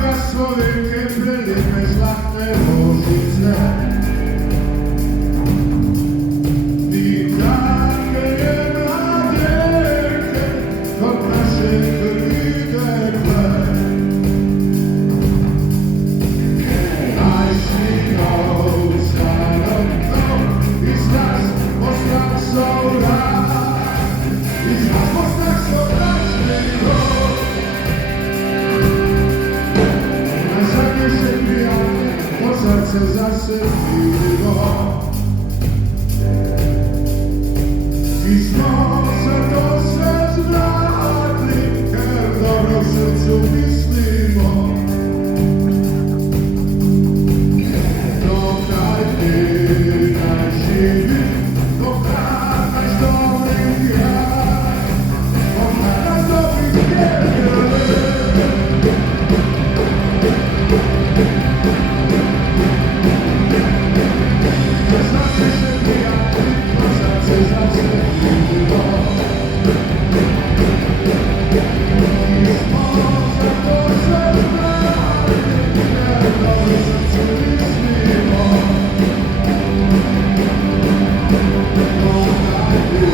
Svojega Slovenke prelepe zlatne rožice. Ni take je mladenke, kot naše krvi tekle. Najšinov zanotno, iz nas postak sovraž, iz nas postak sovražni rok. Nazadnje se prijavlja, po srce zasedljivo. Mi smo zato se zbratli, ker dobro v srcu mislimo. Dokaj ti naj živi, dokaj naš dobrih jaj, dokaj naš dobrih jaj. Nazadnje se prijavlja, po srce zasedljivo. Mi smo zato se zbrali, ker dobro v srcu mislimo. Dokaj ti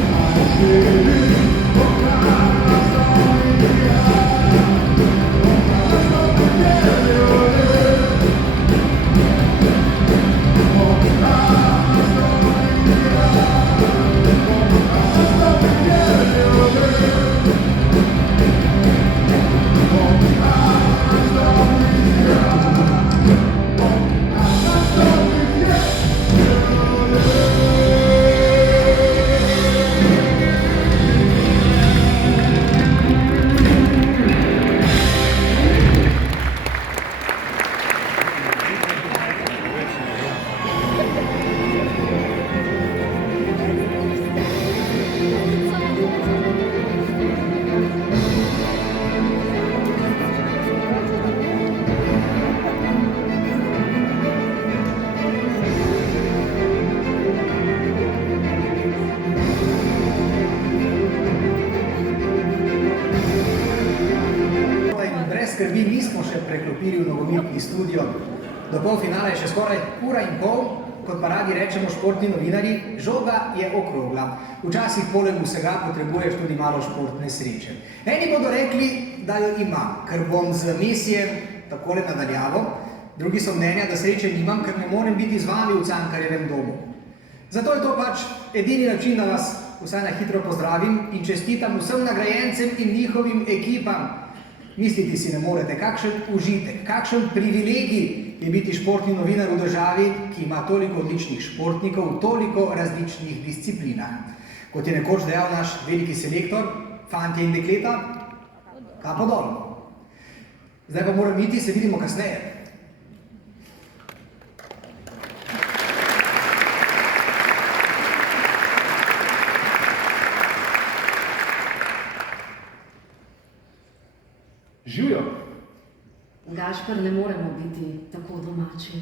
naj živi, dokaj naš dobrih jaj, dokaj naš dobrih jaj. Skrbi nismo še preklopili v nogometni studio. Do polfinala je še skoraj ura in pol, kot pa radi rečemo športni novinarji, žoga je okrogla. Včasih poleg vsega potrebuješ tudi malo športne sreče. Eni bodo rekli, da jo imam, ker bom z Mesijem takole nadaljavo, drugi so mnenja, da sreče nimam, ker ne morem biti z vami v Cankarjevem domu. Zato je to pač edini način, da vas vsaj na hitro pozdravim in čestitam vsem nagrajencem in njihovim ekipam. Misliti si ne morete, kakšen užitek, kakšen privilegij je biti športni novinar v državi, ki ima toliko odličnih športnikov v toliko različnih disciplinah. Kot je nekoč dejal naš veliki selektor, fantje in dekleta, kapo dol. Zdaj pa moram iti, se vidimo kasneje. Živijo. Gašper, ne moremo biti tako domači.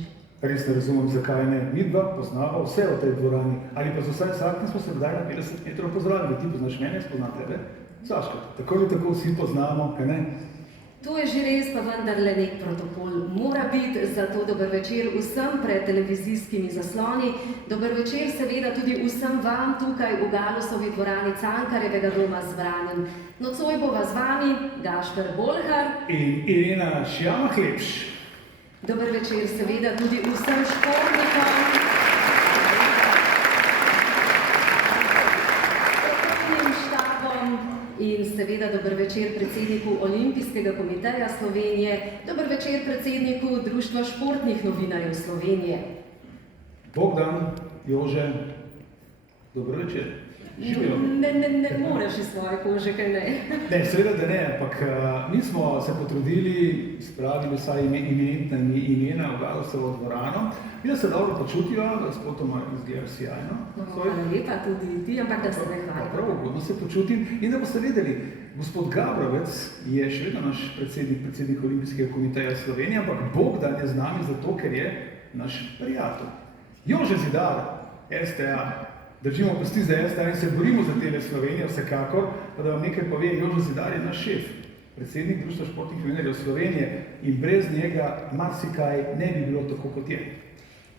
Res ne razumem, zakaj ne. Mi dva poznava vse v tej dvorani. Ali pa z vsaj vsakim smo se kdaj na 50 metrov pozdravili. Ti poznaš mene, jaz poznam tebe. Saška, tako ali tako vsi poznamo, kaj ne? To je že res, pa vendarle nek protokol mora biti, zato dober večer vsem pred televizijskimi zasloni, dober večer seveda tudi vsem vam tukaj v Galusovi dvorani Cankarjevega doma zbranim. Nocoj bova z vami Gašper Bolhar In Irena Šjama-Hlepš. Dober večer seveda tudi vsem športnikom, strokovnim štabom in seveda dober večer predsedniku Olimpijskega komiteja Slovenije, dober večer predsedniku Društva športnih novinarjev Slovenije. Bogdan, Jože, dober večer. Živijo. Ne moreš iz svoje kože, kaj ne? Ne, seveda, da ne, ampak mi smo se potrudili, spravili vsaj imenitna imena v Galusovo dvorano. Mi da se dobro počutijo, da spotoma izgleda sjajno. Hvala lepa tudi ti, ampak da se ne hvala. Prav ugodno se počutim in da boste vedeli, gospod Gabrovec je še vedno naš predsednik Olimpijskega komiteja Slovenije, ampak Bogdan je z nami zato, ker je naš prijatelj. Jože Zidar, STA, držimo pesti za STA in se borimo za tele Slovenije vsekakor, pa da vam nekaj pove, Jože Zidar je naš šef. predsednik Društva športnih novinarjev Slovenije in brez njega marsikaj ne bi bilo tako, kot je.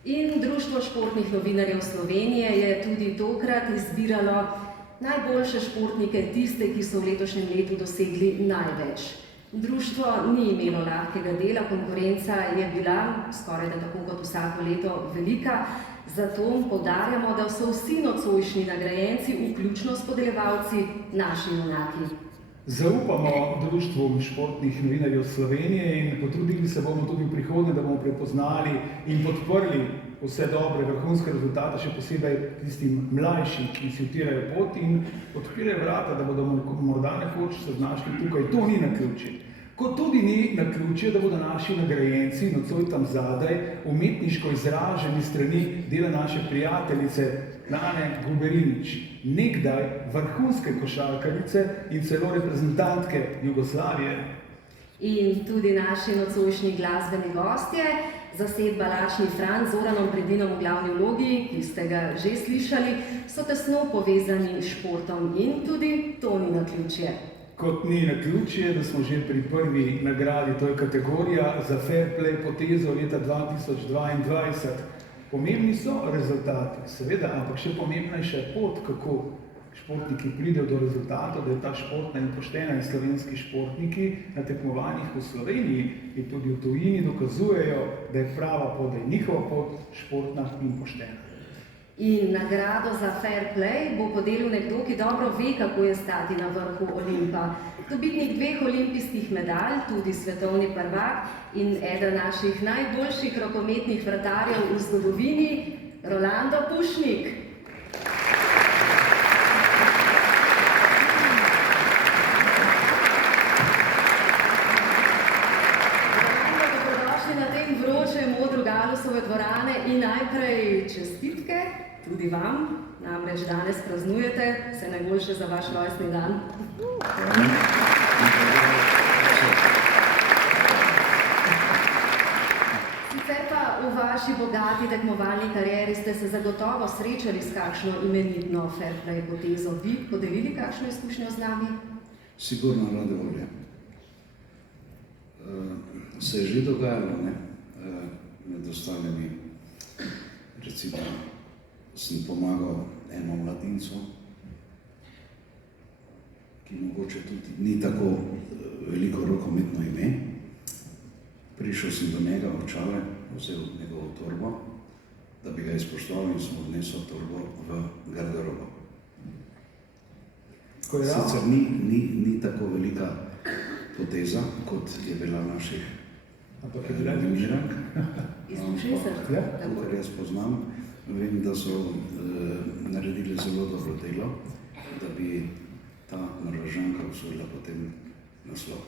In Društvo športnih novinarjev Slovenije je tudi tokrat izbiralo najboljše športnike, tiste, ki so v letošnjem letu dosegli največ. Društvo ni imelo lahkega dela, konkurenca je bila, skoraj da tako kot vsako leto, velika, zato poudarjamo, da so vsi nocojšnji nagrajenci, vključno s podeljevalci, naši junaki. Zaupamo Društvu športnih novinarjev Slovenije in potrudili se bomo tudi v prihodnje, da bomo prepoznali in podprli vse dobre vrhunske rezultate, še posebej tistim mlajšim, ki si utirajo pot in odpirajo vrata, da bodo morda nekoč se znašli tukaj. To ni naključje. Kot tudi ni naključje, da bodo naši nagrajenci nocoj tam zadaj umetniško izraženi strani dela naše prijateljice Nane Guberinič, nekdaj vrhunske košarkarice in celo reprezentantke Jugoslavije. In tudi naši nocojšnji glasbeni gostje, zasedba Lačni Fran z Zoranom Predinom v glavni vlogi, ki ste ga že slišali, so tesno povezani s športom in tudi to ni naključje. Kot ni naključje, da smo že pri prvi nagradi, to je kategorija za fair play potezo leta 2022. Pomembni so rezultati, seveda, ampak še pomembnejša je pot, kako športniki pridejo do rezultatov, da je ta športna in poštena in slovenski športniki na tekmovanjih v Sloveniji in tudi v tujini dokazujejo, da je prava pot, da je njihova pot športna in poštena. In nagrado za fair play bo podelil nekdo, ki dobro ve, kako je stati na vrhu Olimpa. Dobitnik 2 olimpijskih medalj, tudi svetovni prvak in eden naših najboljših rokometnih vratarjev v zgodovini, Rolando Pušnik. Rolando, dobrodošli na tem vročem odru Galusove dvorane in najprej čestitke. Tudi vam, namreč danes praznujete, vse najboljše za vaš rojstni dan. Sicer pa v vaši bogati tekmovalni karieri ste se zagotovo srečali s kakšno imenitno fair play potezo. Bi podelili kakšno izkušnjo z nami? Sigurno rade volje. Se je že dogajalo, ne? Med ostalimi, recimo, sem pomagal eno mladincu, ki mogoče tudi ni tako veliko rokometno ime. Prišel sem do njega v Čale, vzel njegovo torbo, da bi ga izpoštoval in sem odnesel torbo v garderobo. Sicer ni tako velika poteza, kot je bila naših nominirank, ampak kar jaz poznam, vem, da so naredili zelo dobro delo, da bi ta Norvežanka osvojila potem naslov.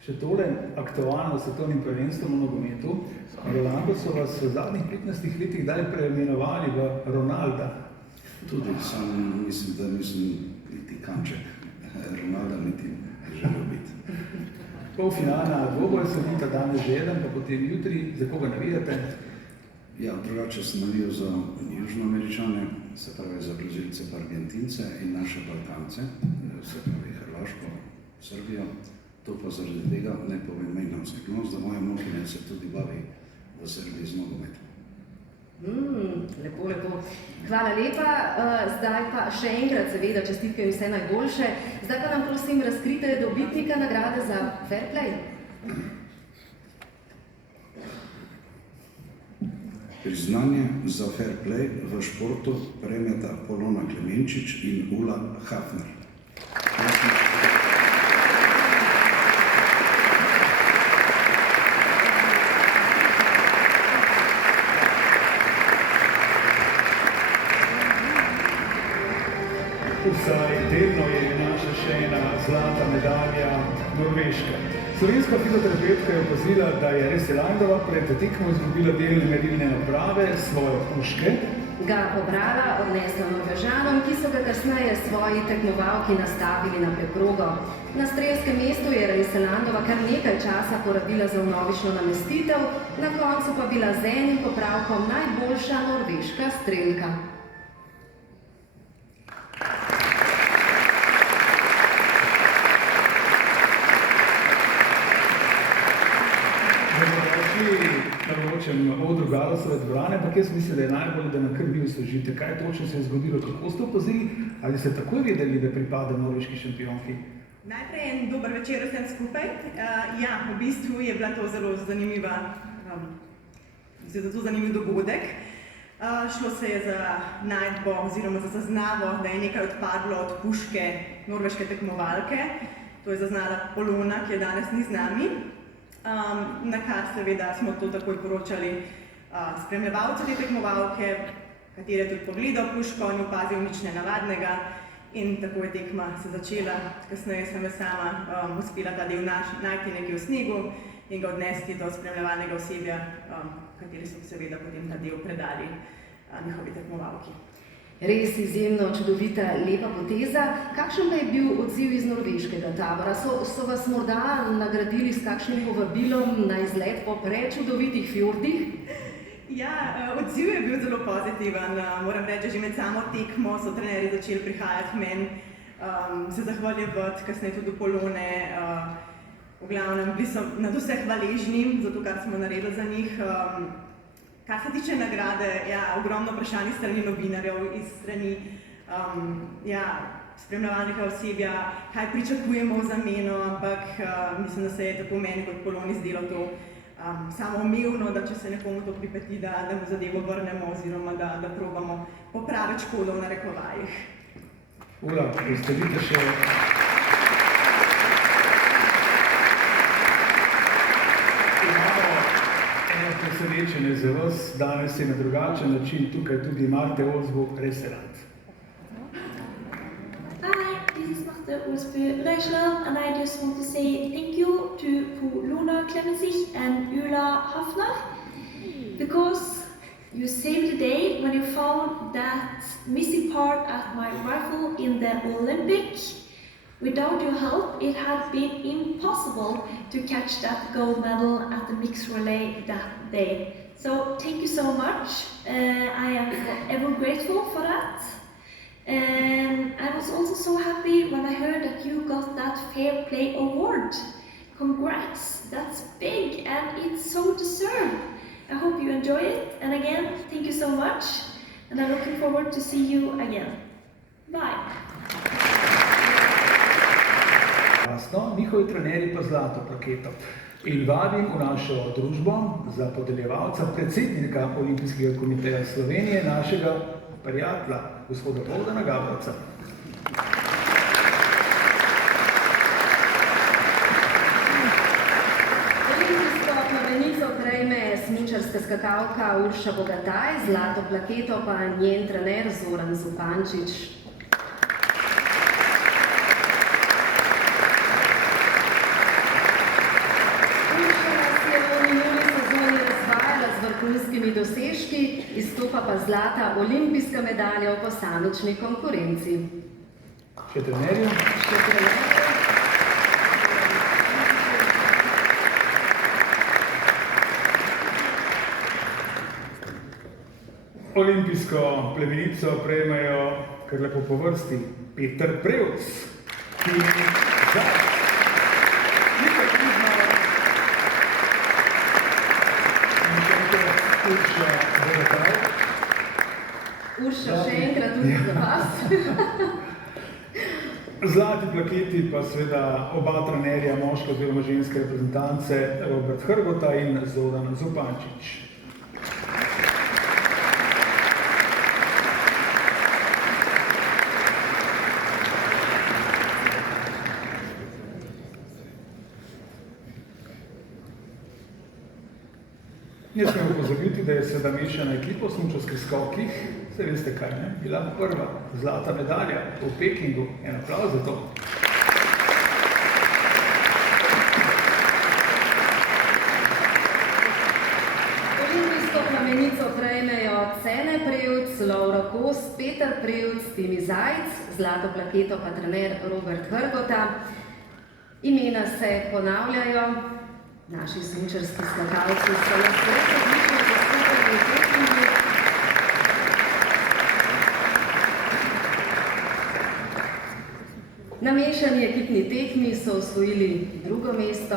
Še tole aktualno svetovnim prvenstvom v nogometu. Rolando so vas v zadnjih 15 letih dali preimenovali v Ronalda. Tudi sam mislim, da nisem niti kanček Ronalda niti želel biti. Polfinalna dvoboj sledita danes že eden, pa potem jutri. Za koga navijate? Ja, drugače sem navijal za Južnoameričane, se pravi za Brazilce pa Argentince in naše Balkance, se pravi Hrvaško, Srbijo. To pa zaradi tega ne povem imam skrivnost, da moja mokinja se tudi bavi v Srbiji z nogometom. Lepo, lepo. Hvala lepa. Zdaj pa še enkrat seveda čestitke in vse najboljše. Zdaj pa nam prosim razkrite dobitnika nagrade za fair play. Priznanje za fair play v športu prejmeta Polona Klemenčič in Ula Hafner. Vsaj delno je naša še ena zlata medalja Norveška. Slovenska fitoterapeutka je opazila, da je Reselandova pred tekmo izgubila del merilne naprave, svoje puške. Ga pobrala, odnesla Norvežanom, ki so ga kasneje svoji tekmovalki nastavili na preprogo. Na strelskem mestu je Reselandova kar nekaj časa porabila za vnovično namestitev, na koncu pa bila z enim popravkom najboljša norveška strelka. šli na mogočem odru Galusove dvorane, ampak jaz mislim, da je najbolj, da na krvi osvežite. Kaj točno se je zgodilo, kako ste opazili, ali ste takoj vedeli, da pripada norveški šampionki? Najprej en dober večer vsem skupaj. Ja, v bistvu je bila to zelo zanimiv dogodek. Šlo se je za najdbo oziroma za zaznavo, da je nekaj odpadlo od puške norveške tekmovalke. To je zaznala Polona, ki je danes ni z nami. Na kar seveda smo to takoj poročali spremljevalcu te tekmovalke, kateri je tudi pogledal puško in opazil nič nenavadnega. In tako je tekma se začela. Kasneje sem sama uspela ta del najti nekje v snegu in ga odnesti do spremljevalnega osebja, kateri so seveda potem ta del predali njihovi tekmovalki. Res izjemno čudovita, lepa poteza. Kakšen pa je bil odziv iz norveškega tabora? So vas morda nagradili s kakšnim povabilom na izlet po prečudovitih fjordih? Ja, odziv je bil zelo pozitiven. Moram reči, že med samo tekmo so trenerji začeli prihajati k meni, se zahvaljevati, kasneje tudi do Polone. V glavnem, bili so nad vse hvaležni za to, kar smo naredili za njih. Kar se tiče nagrade, ja, ogromno vprašanj strani novinarjev, iz strani spremljevalnega osebja, kaj pričakujemo v zameno, ampak mislim, da se je tako meni kot Poloni zdelo to samoumevno, da če se nekomu to pripeti, da mu zadevo vrnemo oziroma da probamo popraviti škodo v narekovajih. Ura, predstavite še... Presrečenje za vas, danes je na drugačen način tukaj tudi Marte Olsbu Reserant. Hi, this is Marte Olsbu Reserant and I just want to say thank you to Polona Klemensich and Ulla Hafner because you saved the day when you found that missing part at my rifle in the Olympic. Without your help, it had been impossible to catch that gold medal at the mixed relay that day. So thank you so much. I am forever grateful for that. And I was also so happy when I heard that you got that Fair Play Award. Congrats, that's big and it's so deserved. I hope you enjoy it. And again, thank you so much. And I'm looking forward to see you again. Bye. Jasno, njihovi trenerji pa zlato plaketo. In vabim v našo družbo za podeljevalca predsednika Olimpijskega komiteja Slovenije, našega prijatelja, gospoda Bogdana Gabrovca. Olimpijsko plamenico prejme smučarska skakalka Urša Bogataj, zlato plaketo pa njen trener Zoran Zupančič. Vrhunskimi dosežki, izstopa pa zlata olimpijska medalja v posamični konkurenci. Še trenerju? Še trenerju. Olimpijsko plemenico prejmejo kar lepo po vrsti Peter Prevc, ki za Urša, še enkrat tudi za vas. Zlati plaketi pa seveda oba trenerja moške oziroma ženske reprezentance Robert Hrgota in Zoran Zupančič. Ne smemo pozabiti, da je seveda mešana ekipa v smučarskih skokih. Saj veste kaj, ne? Bila prva zlata medalja v Pekingu. En aplavz za to. Olimpijsko plamenico prejmejo Cene Prevc, Lovro Kos, Peter Prevc, Timi Zajc, zlato plaketo pa trener Robert Hrgota. Imena se ponavljajo. Naši smučarski skakalci so lahko odlično zastopali v Pekingu. Na mešani ekipni tekmi so osvojili drugo mesto.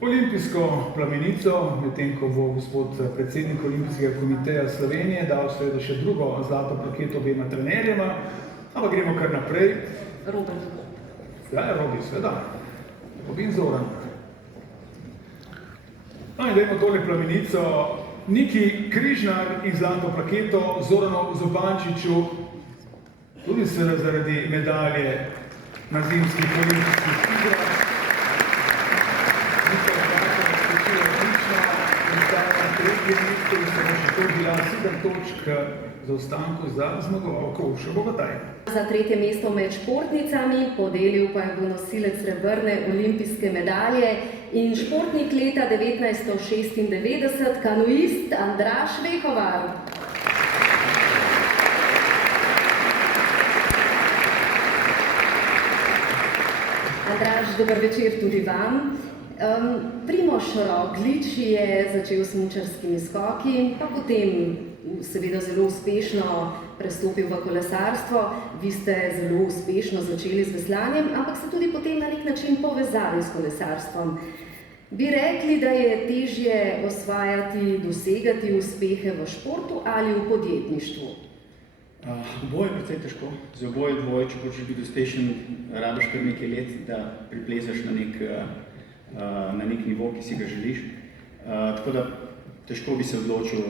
olimpijsko plamenico, medtem ko bo gospod predsednik Olimpijskega komiteja Slovenije dal seveda še drugo zlato plaketo obema trenerjema, ampak gremo kar naprej. Robert. Ja, Robi, seveda. Robi in Zoran. No in dajmo tole plamenico Niki Križnar in zlato plaketo Zoranu Zupančiču, tudi seveda zaradi medalje na zimskih olimpijskih igrah. Nika je zlato skočila odlično in stala na tretjem mestu in se bo še to bila 7 točk za ostanku za zmagovalko Uršo Bogataj. Za tretje mesto med športnicami podelil pa je bil nosilec srebrne olimpijske medalje in športnik leta 1996, kanuist Andraž Vehovar. Andraž, dober večer tudi vam. Primož Roglič je začel s smučarskimi skoki, pa potem seveda zelo uspešno prestopil v kolesarstvo. Vi ste zelo uspešno začeli z veslanjem, ampak ste tudi potem na nek način povezali s kolesarstvom. Bi rekli, da je težje osvajati, dosegati uspehe v športu ali v podjetništvu? Oboje je precej težko. Za oboje dvoje, če hočeš biti uspešen, rabiš kar nekaj let, da priplezaš na nek nivo, ki si ga želiš. Tako da težko bi se odločil.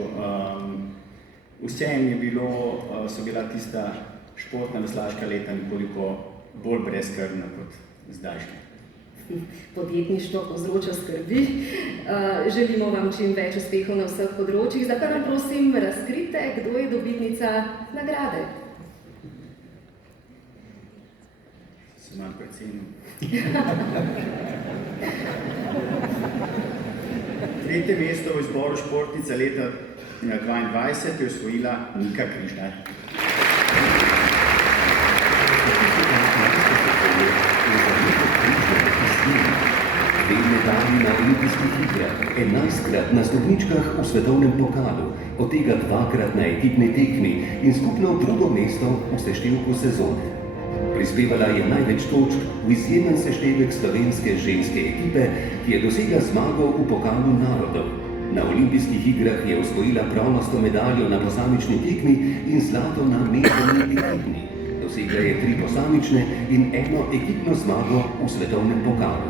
Vseeno so bila tista športna veslaška leta nekoliko bolj brezskrbna kot zdajšnja. Podjetništvo povzroča skrbi. Želimo vam čim več uspehov na vseh področjih. Zdaj pa nam prosim razkrite, kdo je dobitnica nagrade. Se malo precenil. Tretje mesto v izboru športnica leta 2022 je osvojila Nika Križnar. Dve medalji na olimpijskih igrah, 11-krat na stopničkah v svetovnem pokalu, od tega 2-krat na ekipni tekmi in skupno drugo mesto v seštevku sezone. Prispevala je največ točk v izjemen seštevek slovenske ženske ekipe, ki je dosegla zmago v pokalu narodov. Na olimpijskih igrah je osvojila bronasto medaljo na posamični tekmi in zlato na medijni ekipni. Dosegla je 3 posamične in 1 ekipno zmago v svetovnem pokalu.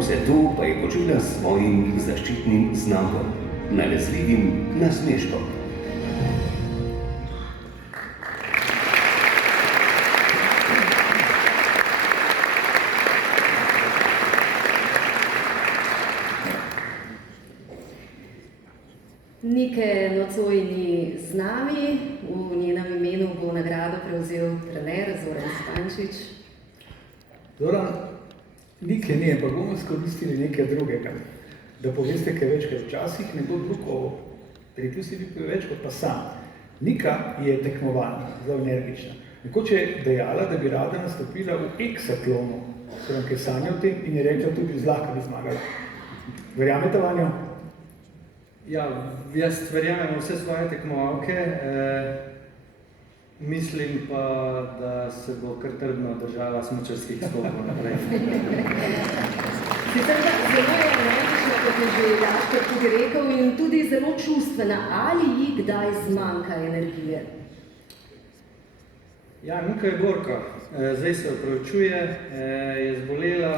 Vse to pa je počela s svojim zaščitnim znamkom, nalezljivim nasmeškom. Nike nocoj ni z nami, v njenem imenu bo nagrado prevzel trener Zoran Zupančič. Zoran, Nike ni, pa bomo izkoristili nekaj drugega. Da poveste kaj več, ker včasih nekdo drug o tretju si bi več kot pa sam. Nika je tekmovalna, zelo energična. Nekoč je dejala, da bi rada nastopila v eksatlonu, kaj sanja o tem in je rekla, tudi zlahka bi zmagala. Verjamete vanjo? Ja, jaz verjamem vse svoje tekmovalke, mislim pa, da se bo kar trdno držala smučarskih skokov naprej. Sicer pa zelo je energična, kot je že Jašper tudi rekel, in tudi zelo čustvena. Ali ji kdaj zmanjka energije? Ja, Nika je borka. Zdaj se opravičuje, je zbolela,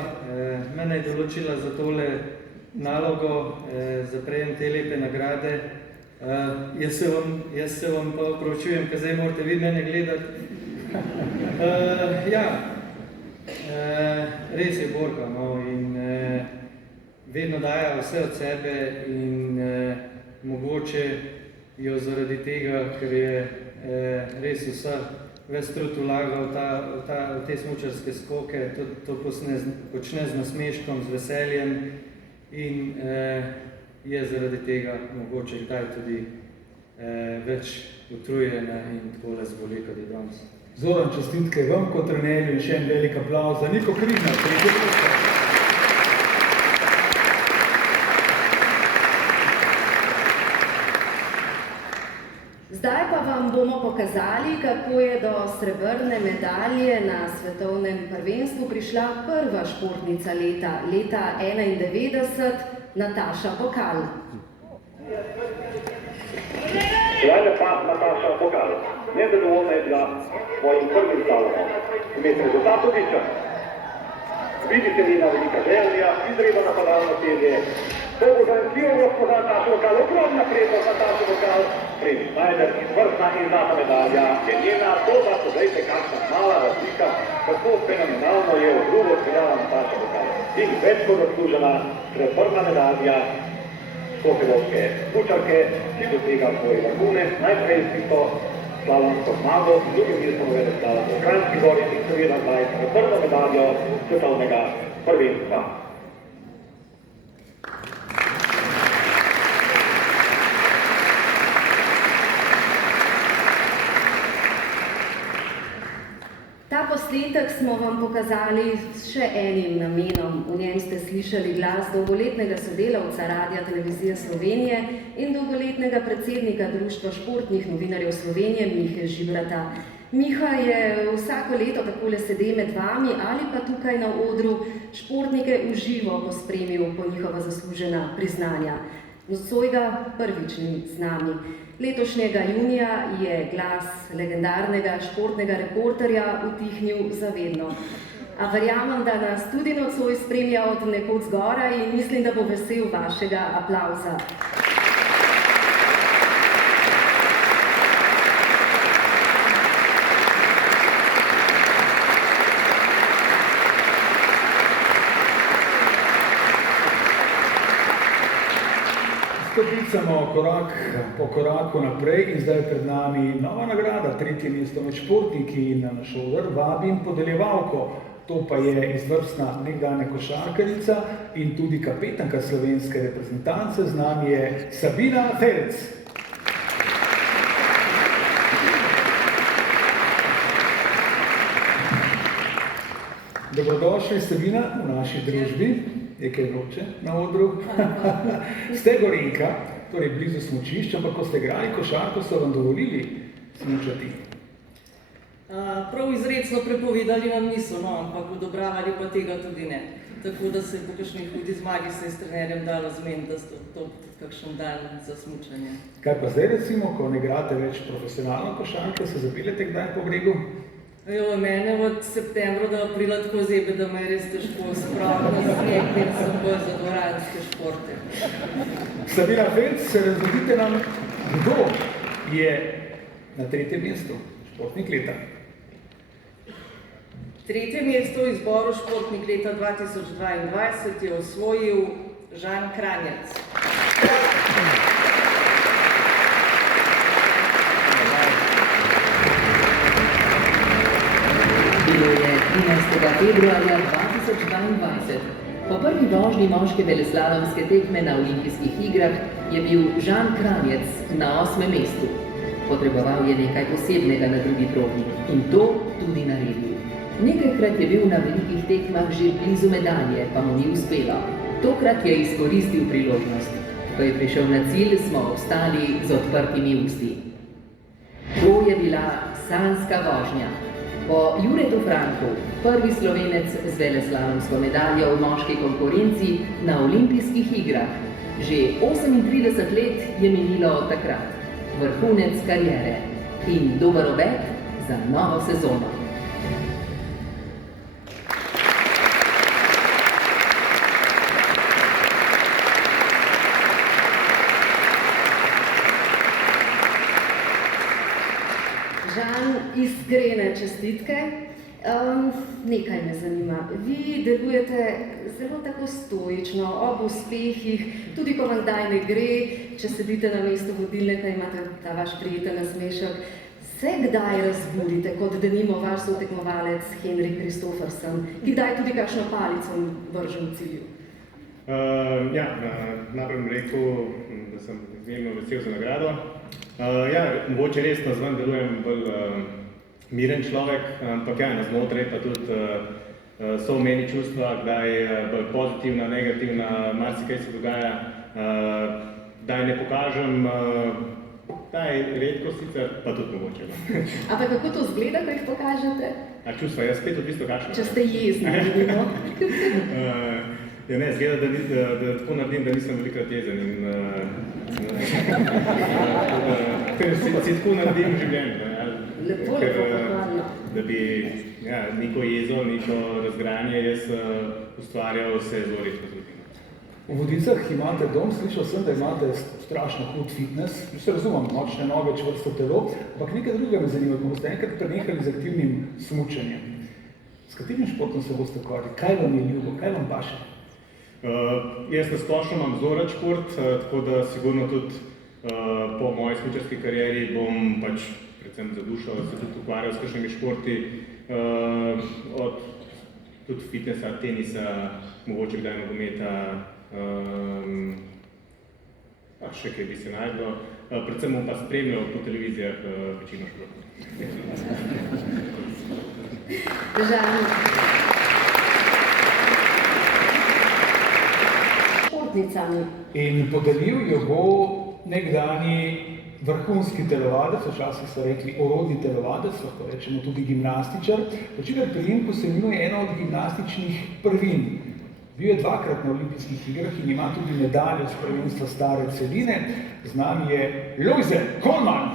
mene je določila za tole nalogo, za prejem te lepe nagrade. Jaz se vam pa opravičujem, ker zdaj morate vi mene gledati. Ja, res je borka, no, in vedno daje vse od sebe in mogoče jo zaradi tega, ker je res ves trud vlagal v te smučarske skoke, to počne z nasmeškom, z veseljem in je zaradi tega mogoče kdaj tudi več utrujena in takole zboli, kot je danes. Zoran, čestitke vam kot trenerju in še en velik aplavz za Niko Križnar. Zdaj pa vam vam bomo pokazali, kako je do srebrne medalje na svetovnem prvenstvu prišla prva športnica leta 1991, Nataša Bokal. Zdaj pa Nataša Bokal. Nezadovoljna je bila svojim prvim slalomom. Vmes rezultat odličen. Vidi se njena velika želja, izredno napadalno težje. To bo zanimivo gospoda Nataša Bokal, ogromna prednost Nataša Bokal. Fredi Schneider, izvrstna in zlata medalja je njena, to pa poglejte kakšna mala razlika, kako fenomenalno je v drugo speljala Nataša Bokal. In več kot zaslužena srebrna medalja skokelovske smučarke, ki dosega svoje vrhune, najprej tisto slalomsko zmago, z drugim mestom veleslalom v Kranjski Gori in seveda zdaj srebrno medaljo svetovnega prvenstva. Ta posnetek smo vam pokazali s še enim namenom. V njem ste slišali glas dolgoletnega sodelavca Radia Televizije Slovenije in dolgoletnega predsednika Društva športnih novinarjev Slovenije Mihe Žibrata. Miha je vsako leto takole sede med vami ali pa tukaj na odru športnike v živo pospremil po njihova zaslužena priznanja. Nocoj ga prvič ni z nami. Letošnjega junija je glas legendarnega športnega reporterja utihnil zavedno. A verjamem, da nas tudi nocoj spremlja od nekod zgoraj in mislim, da bo vesel vašega aplavza. Stopicamo korak po koraku naprej in zdaj pred nami nova nagrada, 3. mesto med športniki in na naš oder vabim podeljevalko. To pa je izvrstna nekdanja košarkarica in tudi kapetanka slovenske reprezentance, z nami je Sabina Felc. Dobrodošli, Sabina, v naši družbi. Je kaj vroče na odru. Ste Gorenjka, torej blizu smučišča, ampak ko ste igrali košarko, so vam dovolili smučati? Prav izrecno prepovedali nam niso, no, ampak odobravali pa tega tudi ne. Tako da se po kakšni hudi zmagi se je s trenerjem dalo zmeniti, da ste to kakšen dan za smučanje. Kaj pa zdaj recimo, ko ne igrate več profesionalno košarko, se zapeljete kdaj po bregu? Jo, mene od septembra do aprila tako zebe, da me je res težko spraviti na sneg in sem bolj za dvoranske športe. Sabina Felc, razložite nam, kdo je na 3. mestu športnik leta? 3. mesto v izboru športnik leta 2022 je osvojil Žan Kranjec. Bilo je 13. februarja 2022. Po prvi vožnji moške veleslalomske tekme na olimpijskih igrah je bil Žan Kranjec na 8. mestu. Potreboval je nekaj posebnega na drugi progi in to tudi naredil. Nekajkrat je bil na velikih tekmah že blizu medalje, pa mu ni uspelo. Tokrat je izkoristil priložnost. Ko je prišel na cilj, smo ostali z odprtimi usti. To je bila sanjska vožnja. Po Juretu Franku, prvi Slovenec z veleslalomsko medaljo v moški konkurenci na olimpijskih igrah. Že 38 let je minilo od takrat. Vrhunec kariere in dober obet za novo sezono. Iskrene čestitke. Nekaj me zanima. Vi delujete zelo tako stoično, ob uspehih, tudi ko vam kdaj ne gre, če sedite na mestu vodilnega, imate ta vaš prijeten nasmešek. Se kdaj razburite, kot denimo vaš sotekmovalec Henrik Kristoffersen, ki kdaj tudi kakšno palico vrže v cilju? Najprej bom rekel, da sem izjemno vesel za nagrado. Mogoče res nazvan delujem bolj miren človek, ampak naznotraj pa tudi so v meni čustva, kdaj bolj pozitivna, negativna, marsikaj se dogaja, kdaj ne pokažem Ta je redko sicer, pa tudi mogoče. Ampak kako to zgleda, ko jih pokažete? Čustva, jaz spet odvisno kakšno. Če ste jezni, vidimo. Ja ne, zgleda, da tako naredim, da nisem velikrat jezen in si tako naredim v življenju. Lepo, pohvalno. Da bi neko jezo, neko razgranje jaz ustvarjal vse zelo redko z rutino. V Vodicah imate dom, slišal sem, da imate strašno hud fitness. Se razumem, močne noge, čvrsto telo, ampak nekaj drugega me zanima, ko boste enkrat prenehali z aktivnim smučanjem. S katerim športom se boste ukvarjali? Kaj vam je ljubo? Kaj vam paše? Jaz na splošno imam zelo rad šport, tako da sigurno tudi po moji smučarski karieri bom pač predvsem za dušo se tudi ukvarjal s kakšnimi športi, od tudi fitnessa, tenisa, mogoče kdaj nogometa, še kaj bi se najdlo. Predvsem bom pa spremljal po televizijah večino športov. Športnicami. In podelil jo bo nekdanji vrhunski telovadec, včasih so rekli orodni telovadec, lahko rečemo tudi gimnastičar, po čigar priimku se imenuje ena od gimnastičnih prvin. Bil je dvakrat na olimpijskih igrah in ima tudi medaljo s prvenstva stare celine. Z nami je Lojze Kolman.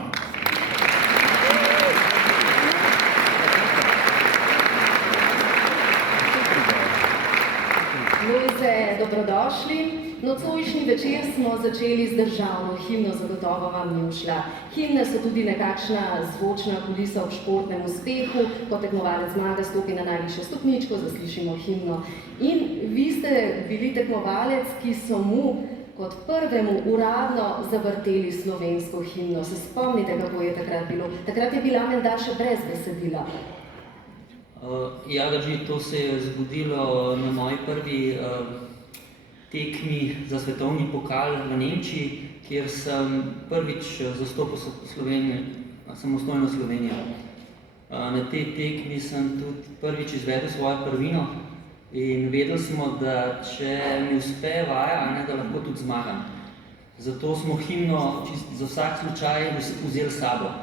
Lojze, dobrodošli. Nocojšnji večer smo začeli z državno himno, zagotovo vam ni ušla. Himne so tudi nekakšna zvočna kulisa v športnem uspehu, ko tekmovalec zmaga, stopi na najvišjo stopničko, zaslišimo himno. In vi ste bili tekmovalec, ki so mu kot prvemu uradno zavrteli slovensko himno. Se spomnite, kako je takrat bilo? Takrat je bila menda še brez besedila. Ja, drži, to se je zgodilo na moji prvi tekmi za svetovni pokal v Nemčiji, kjer sem prvič zastopil Slovenijo, samostojno Slovenijo. Na tej tekmi sem tudi prvič izvedel svojo prvino in vedeli smo, da če mi uspe vaja, da lahko tudi zmagam. Zato smo himno za vsak slučaj vzeli s sabo.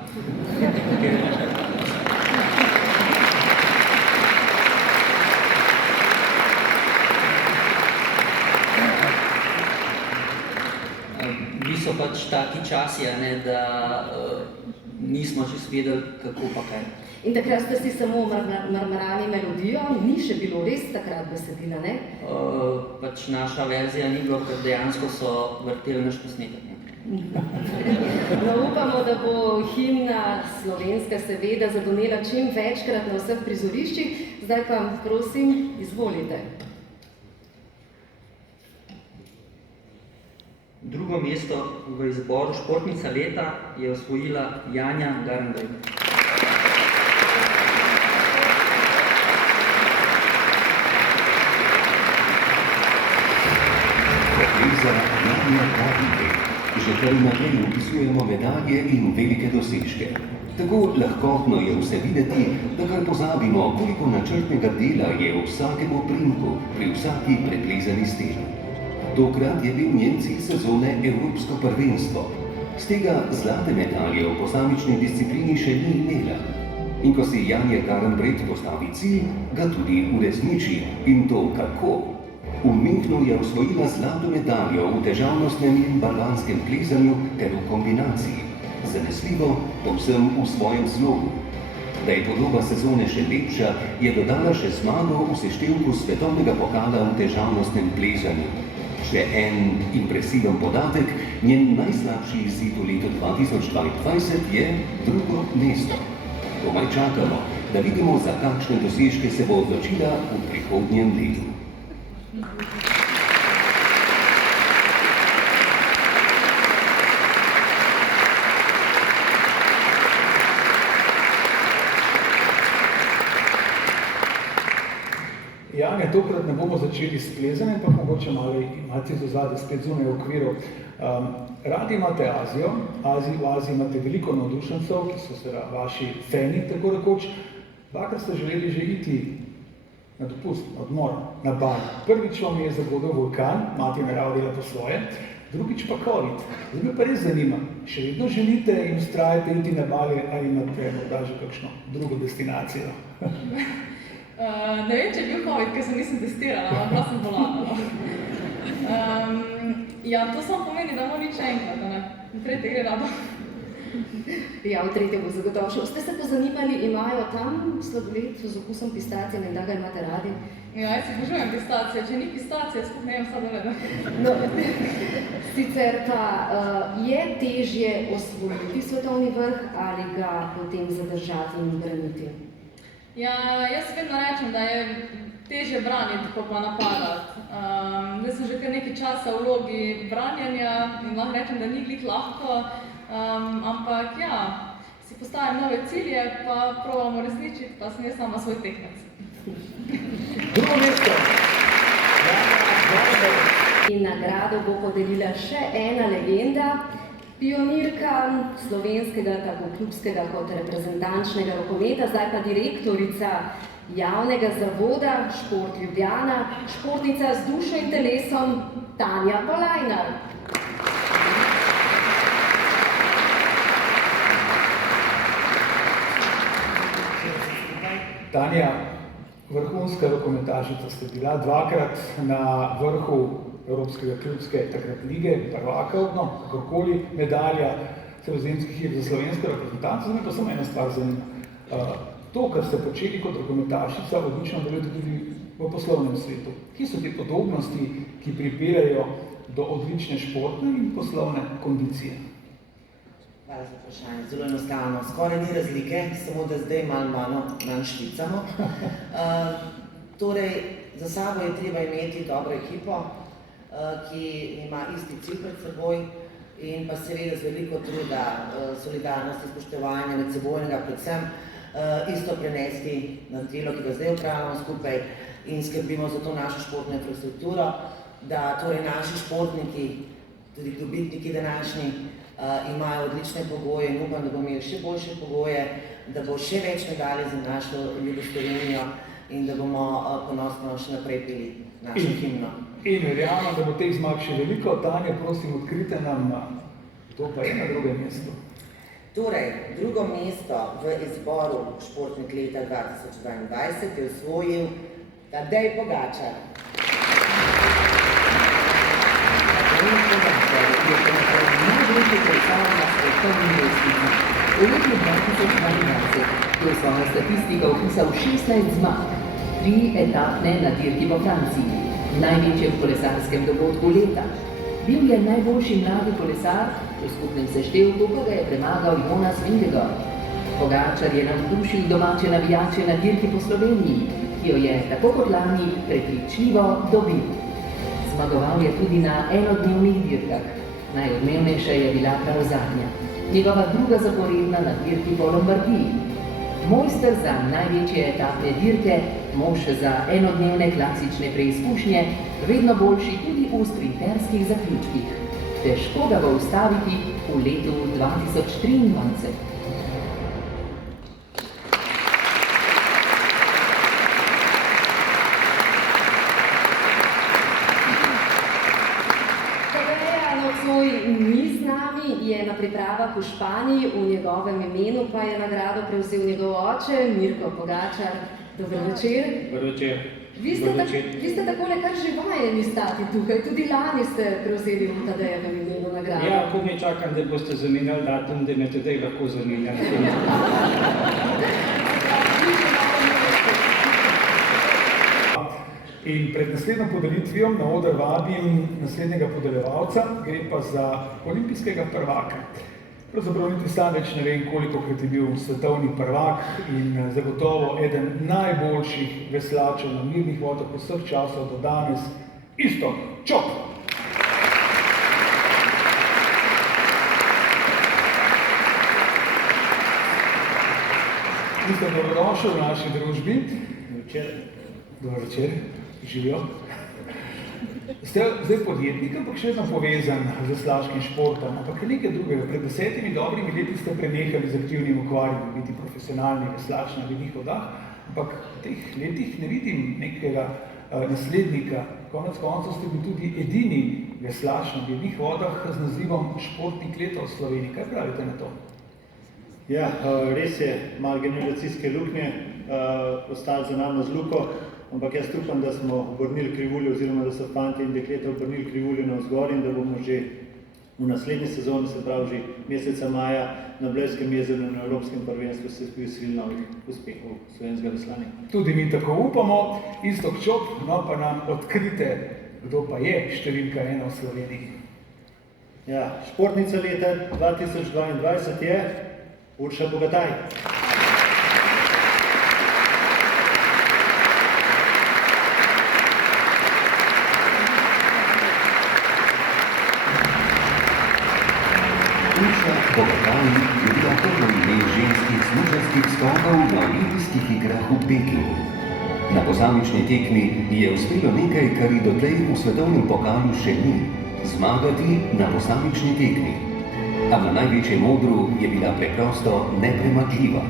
So pač taki časi, da nismo čisto vedeli, kako pa kaj. In takrat ste si samo marmarali melodijo, ni še bilo res takrat besedila, ne? Pač naša verzija ni bilo, ker dejansko so vrteli naš posnetek. No, upamo, da bo himna slovenska seveda zadonela čim večkrat na vseh prizoriščih. Zdaj pa, prosim, izvolite. Drugo mesto v izboru športnica leta je osvojila Janja Garnbret. Za Janja Garnbret že kar naprej opisujemo medalje in velike dosežke. Tako lahkotno je vse videti, da kar pozabimo, koliko načrtnega dela je v vsakem oprimku, pri vsaki preplezani steni. Tokrat je bil njen cilj sezone Evropsko prvenstvo. Z tega zlate medalje v posamični disciplini še ni imela. In ko si Janja Garnbret postavi cilj, ga tudi uresniči. In to kako? V Münchnu je osvojila zlato medaljo v težavnostnem in balvanskem plezanju ter v kombinaciji. Zanesljivo, povsem v svojem slogu. Da je podoba sezone še lepša, je dodala še zmago v seštevku svetovnega pokala v težavnostnem plezanju. Še en impresiven podatek, njen najslabši izid v letu 2022 je drugo mesto. Komaj čakamo, da vidimo, za kakšne dosežke se bo odločila v prihodnjem letu. Janja, tokrat ne bomo začeli s plezanjem, pa mogoče malce do zadaj, spet zunaj okvirov. Radi imate Azijo, v Aziji imate veliko navdušencev, ki so seveda vaši fani, tako rekoč. Dvakrat ste želeli že iti na dopust, na odmor, na Bali. Prvič vam je zagodil vulkan, mati narava dela po svoje. drugič pa COVID. Zdaj me pa res zanima, še vedno želite in vztrajate iti na Bali ali imate morda že kakšno drugo destinacijo? Ne vem, če je bil COVID, ker se nisem testirala, ampak prav sem bolala. Ja, to samo pomeni, da bomo nič enkrat, ne? V tretje gre rado. Ja, v tretje bo zagotovo šel. Ste se pozanimali, imajo tam sladoled z okusom pistacije, ne da ga imate radi? Ja, jaz si obožujem pistacije, če ni pistacije, sploh ne jem sladoleda. No, sicer pa je težje osvojiti svetovni vrh ali ga potem zadržati in braniti? Ja, jaz vedno rečem, da je težje braniti, kot pa napadati. Zdaj sem že kar nekaj časa v vlogi branjanja in lahko rečem, da ni glih lahko, ampak ja, si postavim nove cilje, pa probamo resničiti, pa sem jaz sama svoj tekmec. Drugo mesto. In nagrado bo podelila še ena legenda, pionirka slovenskega tako klubskega kot reprezentančnega rokometa, zdaj pa direktorica javnega zavoda Šport Ljubljana, športnica z dušo in telesom Tanja Polajnar. Tanja, vrhunska rokometašica ste bila, dvakrat na vrhu Evropskega klubske takrat lige, prvakov, no, kakorkoli, medalja sredozemskih iger za slovensko reprezentanco, zdaj pa samo ena stvar zanima. To, kar ste počeli kot rokometašica, odlično delujete tudi v poslovnem svetu. Kje so te podobnosti, ki pripeljejo do odlične športne in poslovne kondicije? Hvala za vprašanje. Zelo enostavno. Skoraj ni razlike, samo da zdaj malo manj švicamo. Torej, za sabo je treba imeti dobro ekipo, ki ima isti cilj pred seboj in pa seveda z veliko truda, solidarnosti, spoštovanja, medsebojnega predvsem, isto prenesti na delo, ki ga zdaj opravljamo skupaj in skrbimo za to našo športno infrastrukturo, da torej naši športniki, tudi dobitniki današnji, imajo odlične pogoje in upam, da bomo imeli še boljše pogoje, da bo še več medalj za našo ljubo Slovenijo in da bomo ponosno še naprej peli našo himno. In verjamem, da bo teh zmag še veliko. Tanja, prosim, odkrite nam, to pa je na drugem mestu. Torej, drugo mesto v izboru Športnik leta 2022 je osvojil Tadej Pogačar. Tadej Pogačar je najboljši kolesar na svetovni lestvici. V letu 2022 je v svojo statistiko vpisal 16 zmag, 3 etapne na dirki po Franciji, največjem kolesarskem dogodku leta. Bil je najboljši mladi kolesar, v skupnem seštevku pa ga je premagal Jonas Vingegaard. Pogačar je navdušil domače navijače na dirki po Sloveniji, ki jo je tako kot lani prepričljivo dobil. Zmagoval je tudi na enodnevnih dirkah. Najodmevnejša je bila prav zadnja, njegova druga zaporedna na dirki po Lombardiji. Mojster za največje etapne dirke, mož za enodnevne klasične preizkušnje, vedno boljši tudi v sprinterskih zaključkih. Težko ga bo ustaviti v letu 2023. Je na pripravah v Španiji, v njegovem imenu pa je nagrado prevzel njegov oče, Mirko Pogačar. Dober večer. Dober večer. Vi ste takole kar že vajeni stati tukaj, tudi lani ste prevzeli v Tadejevem imenu nagrado. Ja, komaj čakam, da boste zamenjali datum, da me Tadej lahko zamenjali. In pred naslednjo podelitvijo na oder vabim naslednjega podeljevalca, gre pa za olimpijskega prvaka. Pravzaprav niti sam več ne vem, kolikokrat je bil svetovni prvak in zagotovo eden najboljših veslačev na mirnih vodah vseh časov do danes, Iztok Čop. Iztok, dobrodošel v naši družbi. Dober večer. Živijo. Ste zdaj podjetnik, ampak še vedno povezan z veslaškim športom, ampak nekaj drugega. Pred 10 dobrimi leti ste prenehali z aktivnim ukvarjanjem, biti profesionalni veslač na velikih vodah, ampak v teh letih ne vidim nekega naslednika. Konec koncev ste bili tudi edini veslač na bledih vodah z nazivom Športnik leta v Sloveniji. Kaj pravite na to? Ja, res je, malo generacijske luknje ostali za nami z Luko, ampak jaz upam, da smo obrnili krivuljo oziroma da so fantje in dekleta obrnili krivuljo navzgor in da bomo že v naslednji sezoni, se pravi že meseca maja, na Blejskem jezeru na Evropskem prvenstvu se veselili novih uspehov slovenskega veslanja. Tudi mi tako upamo. Iztok Čop, no pa nam odkrite, kdo pa je številka 1 v Sloveniji. Ja, športnica leta 2022 je Urša Bogataj. Urša Bogataj je bila prvo ime ženskih smučarskih skokov na olimpijskih igrah v Pekingu. Na posamični tekmi je uspelo nekaj, kar ji dotlej v svetovnem pokalu še ni – zmagati na posamični tekmi. A na največjem odru je bila preprosto nepremagljiva.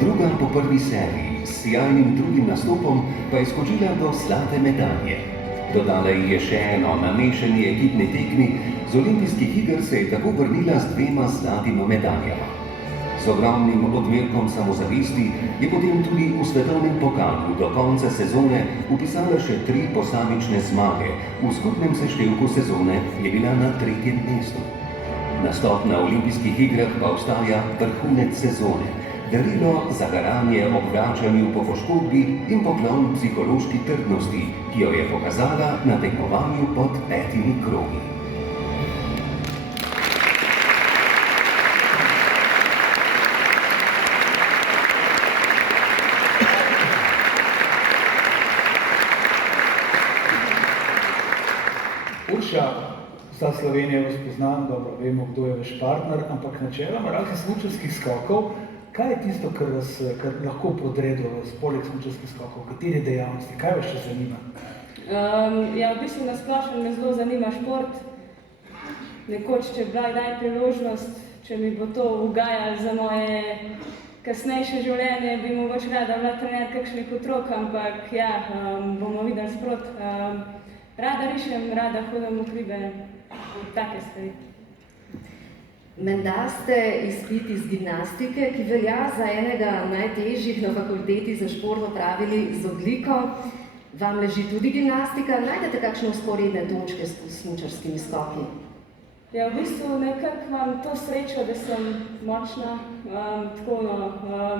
Druga po prvi seriji, s sjajnim drugim nastopom, pa je skočila do zlate medalje. Dodala ji je še eno na mešani ekipni tekmi, z olimpijskih iger se je tako vrnila z 2 zlatima medaljama. Z ogromnim odmerkom samozavesti je potem tudi v svetovnem pokalu do konca sezone upisala še 3 posamične zmage, v skupnem seštevku sezone je bila na 3. mestu. Nastop na olimpijskih igrah pa ostaja vrhunec sezone, darilo za garanje ob vračanju po poškodbi in poklon psihološki trdnosti, ki jo je pokazala na tekmovanju pod 5 krogi. Urša, vsa Slovenija vas poznam, dobro, vemo, kdo je vaš partner, ampak načeloma raznih smučarskih skokov, kaj je tisto, kar lahko podre do vas, poleg smučarskih skokov, katere dejavnosti, kaj vas še zanima? Ja, v bistvu na splošno me zelo zanima šport. Nekoč, če bi daj priložnost, če mi bo to ugajalo za moje kasnejše življenje, bi mogoče rada bila trener kakšnih otrok, ampak ja, bomo videli sprot. Rada rišem, rada hodim v hribe, take stvari. Menda ste izpit iz gimnastike, ki velja za enega najtežjih na fakulteti za šport opravili z odliko. Vam leži tudi gimnastika? Najdete kakšne vzporedne točke s smučarskimi skoki? Ja, v bistvu nekako imam to srečo, da sem močna, tako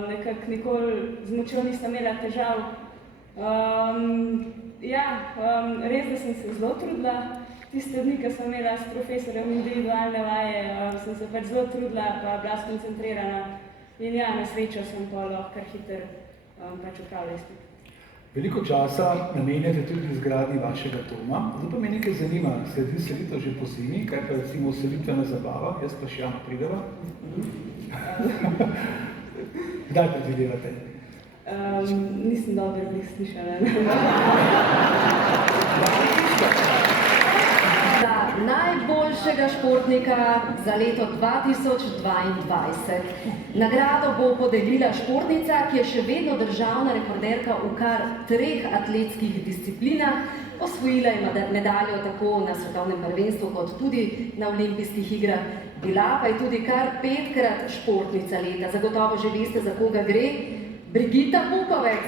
nekako nikoli z močjo nisem imela težav. Ja, res, da sem se zelo trudila. Tiste dni, ko sem imela s profesorjem individualne vaje, sem se pač zelo trudila, pa bila skoncentrirana. In ja, na srečo sem pa lahko kar hitro pač opravila izpit. Veliko časa namenjate tudi izgradnji vašega doma. Zdaj pa me nekaj zanima, sledi selitev že po zimi, kaj pa recimo selitvena zabava, jaz pa še Jana prideva. Kdaj predvidevate? Nisem dobro slišala. Za najboljšega športnika za leto 2022. Nagrado bo podelila športnica, ki je še vedno državna rekorderka v kar 3 atletskih disciplinah. Osvojila je medaljo tako na svetovnem prvenstvu kot tudi na olimpijskih igrah. Bila pa je tudi kar 5-krat športnica leta. Zagotovo že veste, za koga gre. Brigita Bukovec.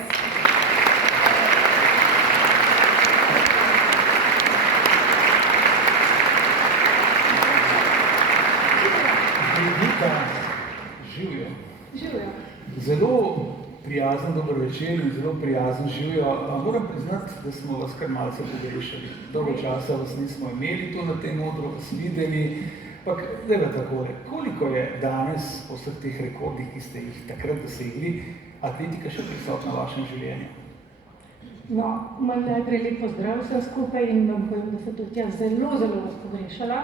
Brigita, živjo. Živjo. Zelo prijazen dober večer in zelo prijazen živjo. Moram priznati, da smo vas kar malce pogrešali. Dolgo časa vas nismo imeli tu na tem odru, vas videli. Ampak, zdaj takole, koliko je danes po vseh teh rekordih, ki ste jih takrat dosegli, atletika še prisotna v vašem življenju? No, najprej lep pozdrav vsem skupaj in vam povem, da sem tudi jaz zelo vas pogrešala.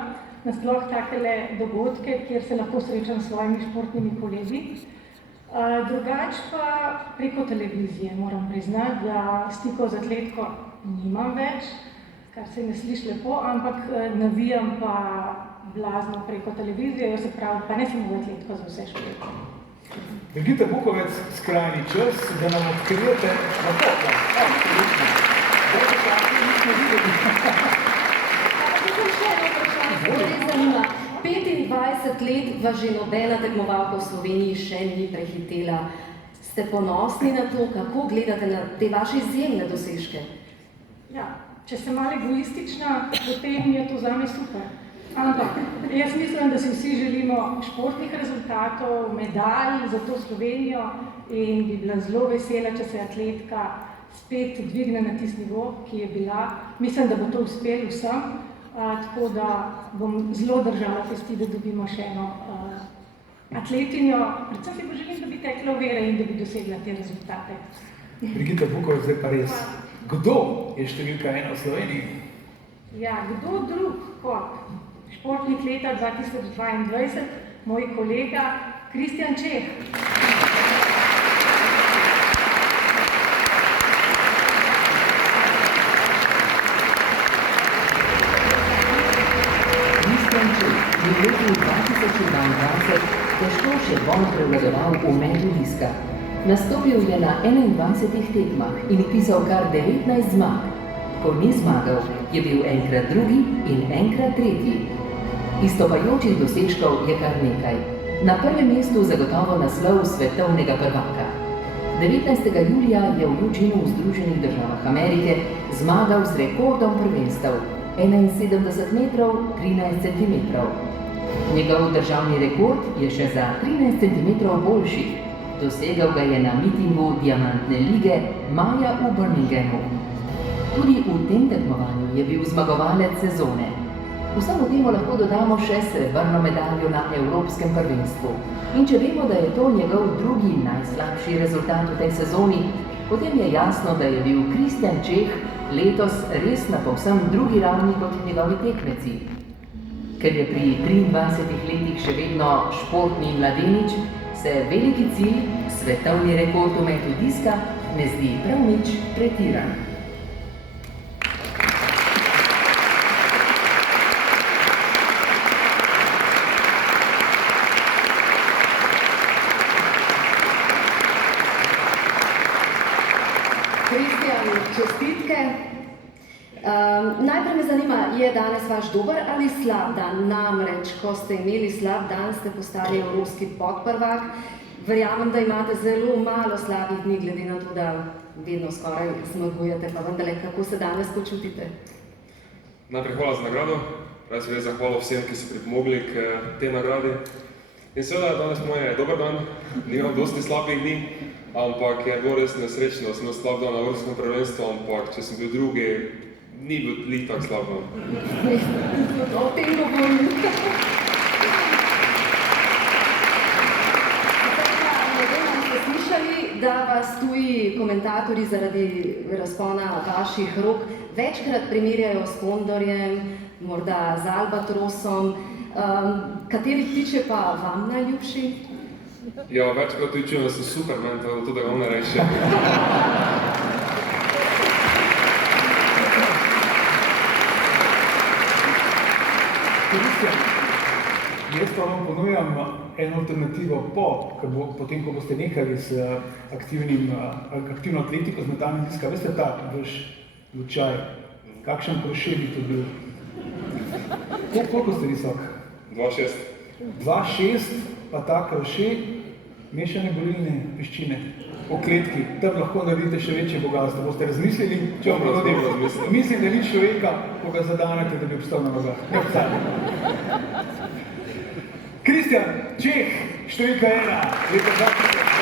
Nasploh takele dogodke, kjer se lahko srečam s svojimi športnimi kolegi. Drugač pa preko televizije moram priznati, da stikov z atletko nimam več, kar se ne sliši lepo, ampak navijam pa blazno preko televizije, se pravi, pa ne samo v atletko, za vse športe. Brigita Bukovec, skrajni čas, da nam odkrijete na popla. Absolutno. Bodo tako nismo videli. zelo res zanima. 25 let vas že nobena tekmovalka v Sloveniji še ni prehitela. Ste ponosni na to, kako gledate na te vaše izjemne dosežke? Ja, če sem malo egoistična, potem je to zame super. Ampak jaz mislim, da si vsi želimo športnih rezultatov, medalj za to Slovenijo in bi bila zelo vesela, če se atletka spet dvigne na tisti nivo, ki je bila. Mislim, da bo to uspelo vsem, tako da bom zelo držala pesti, da dobimo še eno atletinjo. Predvsem si poželim, da bi tekla v vere in da bi dosegla te rezultate. Brigitta Bukov, zdaj pa res. Kdo je številka 1 v Sloveniji? Ja, kdo drug kot športnik leta 2022, moj kolega Kristjan Čeh. Kristjan Čeh je v letu 2022 težko še bolj prevladoval v metu diska. Nastopil je na 21 tekmah in vpisal kar 19 zmag. Ko ni zmagal, je bil enkrat drugi in enkrat tretji. Izstopajočih dosežkov je kar nekaj. Na prvem mestu zagotovo naslov svetovnega prvaka. 19. julija je v Eugenu v Združenih državah Amerike zmagal z rekordom prvenstev 71 metrov 13 centimetrov. Njegov državni rekord je še za 13 centimetrov boljši. Dosegal ga je na mitingu Diamantne lige maja v Birminghamu. Tudi v tem tekmovanju je bil zmagovalec sezone. Vsemu temu lahko dodamo še srebrno medaljo na Evropskem prvenstvu. In če vemo, da je to njegov drugi najslabši rezultat v tej sezoni, potem je jasno, da je bil Kristjan Čeh letos res na povsem drugi ravni kot njegovi tekmeci. Ker je pri 23 letih še vedno športni mladenič, se veliki cilj, svetovni rekord v metu diska, ne zdi prav nič pretiran. Kristjan, čestitke. Najprej me zanima, je danes vaš dober ali slab dan? Namreč, ko ste imeli slab dan, ste postali evropski podprvak. Verjamem, da imate zelo malo slabih dni, glede na to, da vedno skoraj zmagujete, pa vendarle, kako se danes počutite? Najprej hvala za nagrado. Rad se zahvalil vsem, ki so pripomogli k tej nagradi. In seveda, danes moj je dober dan, nimam dosti slabih dni, ampak je bilo res nesrečno, da sem imel slab dan na evropskem prvenstvu, ampak če sem bil drugi, ni bil lih tak slab dan. O tem govorim. Ste slišali, da vas tuji komentatorji zaradi razpona vaših rok večkrat primerjajo s kondorjem, morda z albatrosom. Kateri ptič je pa vam najljubši? Ja, večkrat tičujem, da sem Superman, tako da ga ne reče. Kristjan, jaz pa vam ponujam eno alternativo potem, ko boste nehali s aktivno atletiko, z metanjem diska. Veste ta vaš lučaj, kakšen krošet bi to bil? Koliko ste visok? 2,6. 2,6, pa ta krošet, mešane bolilne piščine v kletki. Tam lahko naredite še večje bogatstvo. Boste razmislili, če vam ponudim. Mislim, da ni človeka, ko ga zadanete, da bi obstal na nogah. Kristjan Čeh, številka 1, leta 2022.